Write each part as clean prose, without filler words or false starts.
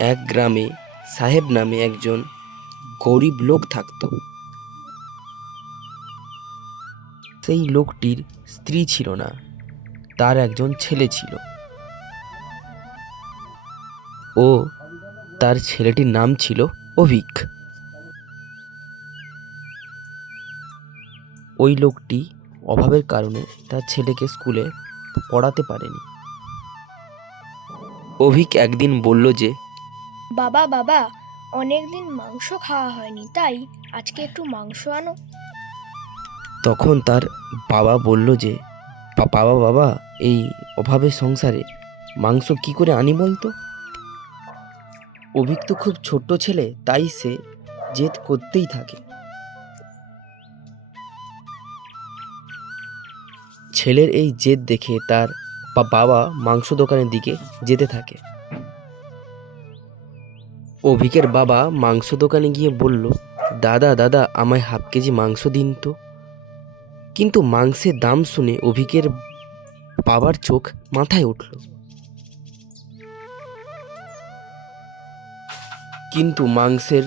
এক গ্রামে সাহেব নামে একজন গরিব লোক থাকত। সেই লোকটির স্ত্রী ছিল না, তার একজন ছেলে ছিল। ও তার ছেলেটির নাম ছিল অভিক। ওই লোকটি অভাবের কারণে তার ছেলেকে স্কুলে পড়াতে পারেনি। অভিক একদিন বলল যে, বাবা বাবা, অনেকদিন মাংস খাওয়া হয়নি, তাই আজকে একটু মাংস আনো। তখন তার বাবা বলল যে, বাবা বাবা, এই অভাবের সংসারে মাংস কি করে আনি বলতো? অভিক তো খুব ছোট্ট ছেলে, তাই সে জেদ করতেই থাকে। ছেলের এই জেদ দেখে তার বাবা মাংস দোকানের দিকে যেতে থাকে। অভিকের বাবা মাংস দোকানে গিয়ে বলল, দাদা দাদা, আমায় হাফ কেজি মাংস দিন তো। কিন্তু মাংসের দাম শুনে অভিকের বাবার চোখ মাথায় উঠল। কিন্তু মাংসের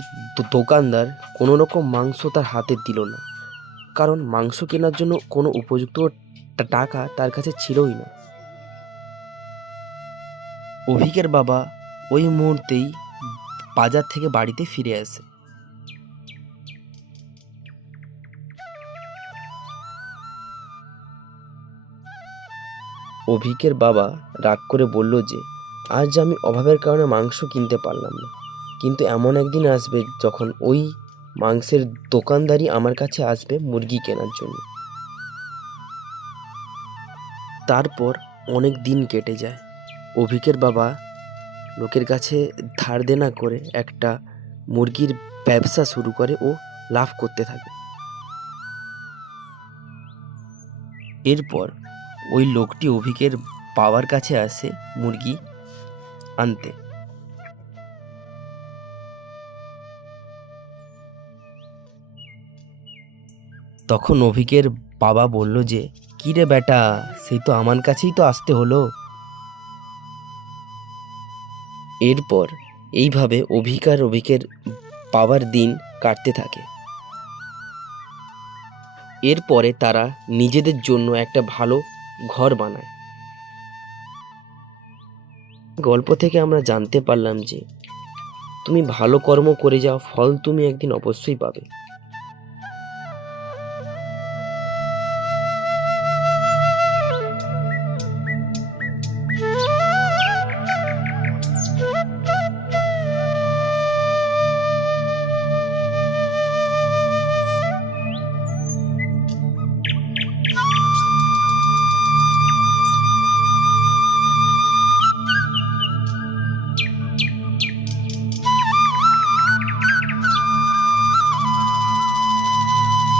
দোকানদার কোনো রকম মাংস তার হাতে দিল না, কারণ মাংস কেনার জন্য কোনো উপযুক্ত টাকা তার কাছে ছিলই না। অভিকের বাবা ওই মুহূর্তেই বাজার থেকে বাড়িতে ফিরে আসে। অভিকের বাবা রাগ করে বলল যে, আজ আমি অভাবের কারণে মাংস কিনতে পারলাম না, কিন্তু এমন একদিন আসবে যখন ওই মাংসের দোকানদারই আমার কাছে আসবে মুরগি কেনার জন্য। তারপর অনেক দিন কেটে যায়। অভিকের বাবা লোকের কাছে ধার দেনা করে একটা মুরগির ব্যবসা শুরু করে ও লাভ করতে থাকে। এরপর ওই লোকটি অভিকের বাবার কাছে আসে মুরগি আনতে। তখন অভিকের বাবা বলল যে, কি রে বেটা, সেই তো আমার কাছেই তো আসতে হলো। এরপর এইভাবে অভিকের বাবার দিন কাটতে থাকে। এরপরে তারা নিজেদের জন্য একটা ভালো ঘর বানায়। গল্প থেকে আমরা জানতে পারলাম যে, তুমি ভালো কর্ম করে যাও, ফল তুমি একদিন অবশ্যই পাবে।